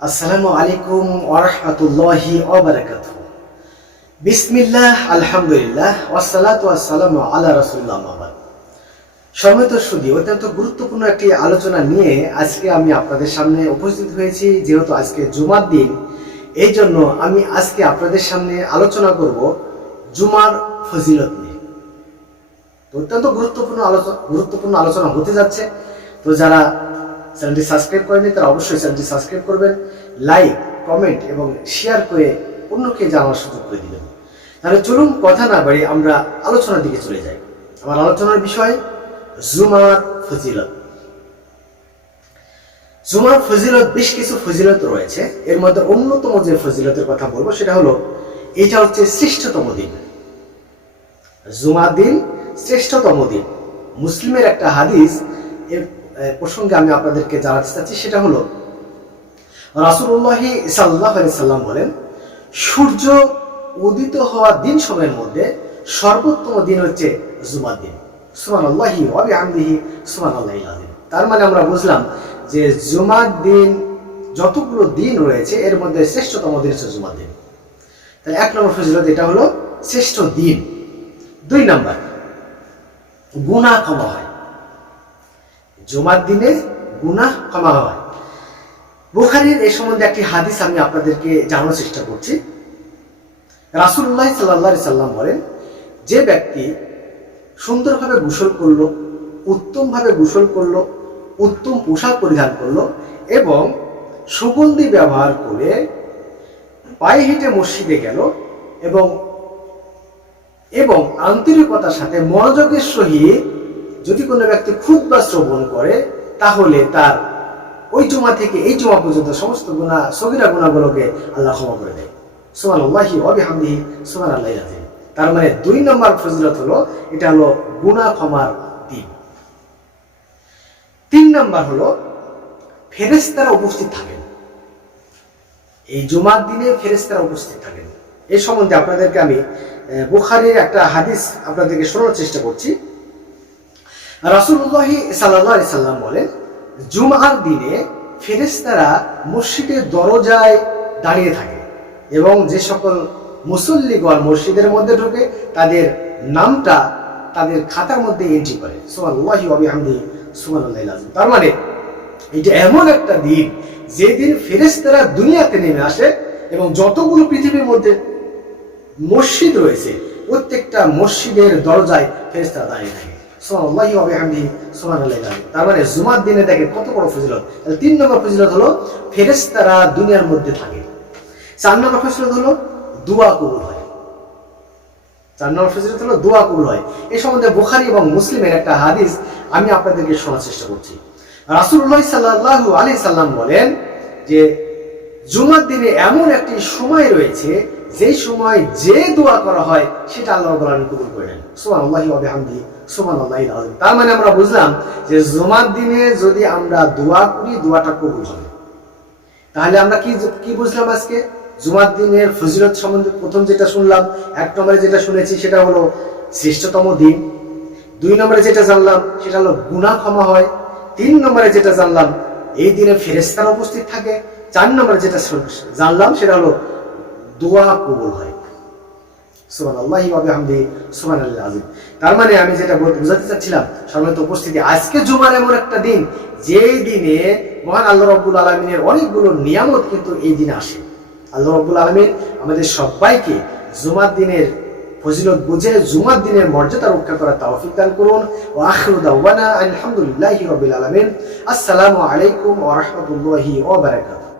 আসসালামু আলাইকুম ওয়া রাহমাতুল্লাহি ওয়া বারাকাতুহু। বিসমিল্লাহ, আলহামদুলিল্লাহ, ওয়াসসালাতু ওয়াসসালামু আলা রাসূলিল্লাহ। সম্মানিত সুধী, অত্যন্ত গুরুত্বপূর্ণ একটি আলোচনা নিয়ে আজকে আমি আপনাদের সামনে উপস্থিত হয়েছি। যেহেতু আজকে জুমার দিন, এই জন্য আমি আজকে আপনাদের সামনে আলোচনা করব জুমার ফজিলত নিয়ে। অত্যন্ত গুরুত্বপূর্ণ আলোচনা হতে যাচ্ছে। তো যারা চ্যানেলটি সাবস্ক্রাইব করেনি তারা অবশ্যই চ্যানেলটি সাবস্ক্রাইব করবেন, লাইক, কমেন্ট এবং শেয়ার করে অন্যকে জানার সুযোগ করে দিবেন। তাহলে চলুন কথা না বাড়ি আমরা আলোচনার দিকে চলে যাই। আমার আলোচনার বিষয় জুমার ফজিলত। জুমার ফজিলত, বেশ কিছু ফজিলত রয়েছে। এর মধ্যে অন্যতম যে ফজিলতের কথা বলবো সেটা হলো, এটা হচ্ছে শ্রেষ্ঠতম দিন। জুমার দিন শ্রেষ্ঠতম দিন। মুসলিমের একটা হাদিস এর প্রসঙ্গে আমি আপনাদেরকে জানাতে চাচ্ছি। সেটা হলো, রাসূলুল্লাহ সাল্লাল্লাহু আলাইহি সাল্লাম বলেন, সূর্য উদিত হওয়ার দিন সময়ের মধ্যে সর্বোত্তম দিন হচ্ছে জুমার দিন। সুবহানাল্লাহি ওয়া বিহামদিহি সুবহানাল্লাহিল আযীম। তার মানে আমরা বুঝলাম যে জুমার দিন যতগুলো দিন রয়েছে এর মধ্যে শ্রেষ্ঠতম দিন হচ্ছে জুমার দিন। তাহলে এক নম্বর ফজিলত এটা হলো শ্রেষ্ঠ দিন। দুই নম্বর, গুনাহ ক্ষমা হয়। জুমার দিনে গুনাহ ক্ষমা হয়। বুখারীর এই সম্বন্ধে একটি হাদিস আমি আপনাদেরকে জানানোর চেষ্টা করছি। রাসূলুল্লাহ সাল্লাল্লাহু আলাইহি সাল্লাম বলেন, যে ব্যক্তি সুন্দরভাবে গোসল করলো, উত্তমভাবে গোসল করলো, উত্তম পোশাক পরিধান করলো এবং সুগন্ধি ব্যবহার করে পায়ে হেঁটে মসজিদে গেল এবং আন্তরিকতার সাথে মনোযোগের সহিত যদি কোনো ব্যক্তি খুতবা শ্রবণ করে, তাহলে তার ওই জুমা থেকে এই জুমা পর্যন্ত সমস্ত গুনাহ, সগীরা গুনাহগুলোকে আল্লাহ ক্ষমা করে দেয়। সুবহানাল্লাহি ওয়া বিহামদিহি সুবহানাল্লাহিল আযীম। তার মানে দুই নম্বর ফজিলত হলো, এটা হলো গুনাহ ক্ষমার দিন। তিন নম্বর হলো, ফেরেশতারা উপস্থিত থাকেন। এই জুমার দিনে ফেরেশতারা উপস্থিত থাকেন। এই সম্বন্ধে আপনাদেরকে আমি বুখারীর একটা হাদিস আপনাদেরকে শোনানোর চেষ্টা করছি। রাসূলুল্লাহ সাল্লাল্লাহু আলাইহি সাল্লাম বলেন, জুমার দিনে ফেরেশতারা মসজিদের দরজায় দাঁড়িয়ে থাকে এবং যে সকল মুসল্লিগণ মসজিদের মধ্যে ঢোকে তাদের নামটা তাদের খাতার মধ্যে এন্ট্রি করে। সুবহানাল্লাহি ওয়া বিহামদিহি সুবহানাল্লাহিল আযীম। তার মানে এটা এমন একটা দিন যেদিন ফেরেশতারা দুনিয়াতে নেমে আসে এবং যতগুলো পৃথিবীর মধ্যে মসজিদ রয়েছে প্রত্যেকটা মসজিদের দরজায় ফেরেশতারা দাঁড়িয়ে থাকে। সুবহানাল্লাহি ওয়া বিহামদিহি সুবহানাল্লাহিল আযীম। তার মানে জুমার দিনে দেখেন কত বড় ফজিলত। তাহলে তিন নম্বর ফজিলত হলো ফেরেশতারা দুনিয়ার মধ্যে থাকে। চার নম্বর ফজিলত হলো দোয়া কবুল হয়। চার নম্বর ফজিলত হলো দোয়া কবুল হয়। এই সম্বন্ধে বুখারী এবং মুসলিমের একটা হাদিস আমি আপনাদেরকে শোনার চেষ্টা করছি। রাসূলুল্লাহ সাল্লাল্লাহু আলাইহি সাল্লাম বলেন যে জুমার দিনে এমন একটি সময় রয়েছে যেই সময় যে দোয়া করা হয় সেটা আল্লাহ রাব্বুল আলামিন কবুল করে নেন। সুবহানাল্লাহি ওয়া বিহামদিহি সুবহানাল্লাহিল আযীম। তার মানে আমরা বুঝলাম যে জুমার দিনে যদি আমরা দোয়া করি, দোয়াটা কবুল হবে। তাহলে আমরা কি বুঝলাম আজকে? জুমার দিনের ফজিলত সম্বন্ধে প্রথম যেটা শুনলাম, এক নম্বরে যেটা শুনেছি সেটা হলো শ্রেষ্ঠতম দিন। দুই নম্বরে যেটা জানলাম সেটা হলো গুনাহ ক্ষমা হয়। তিন নম্বরে যেটা জানলাম এই দিনে ফেরেশতারা উপস্থিত থাকে। চার নম্বরে যেটা জানলাম সেটা হলো দোয়া কবুল হয়। সুবহানাল্লাহি ওয়া বিহামদিহি সুবহানাল্লাহিল আযীম। তার মানে আমি যেটা বোঝাতে চাচ্ছিলাম, সম্মানিত উপস্থিতি, আজকে জুমার এমন একটা দিন যেই দিনে মহান আল্লাহ রাব্বুল আলামিনের অনেকগুলো নিয়ামত কিন্তু এই দিনে আসে। আল্লাহ রাব্বুল আলামিন আমাদের সবাইকে জুমার দিনের ফজিলত বুঝে জুমার দিনের মর্যাদা রক্ষা করার তৌফিক দান করুন। ওয়া আখিরু দাওয়ানা আলহামদুলিল্লাহি রাব্বিল আলামিন। আসসালামু আলাইকুম ওয়া রাহমাতুল্লাহি ওয়া বারাকাতুহু।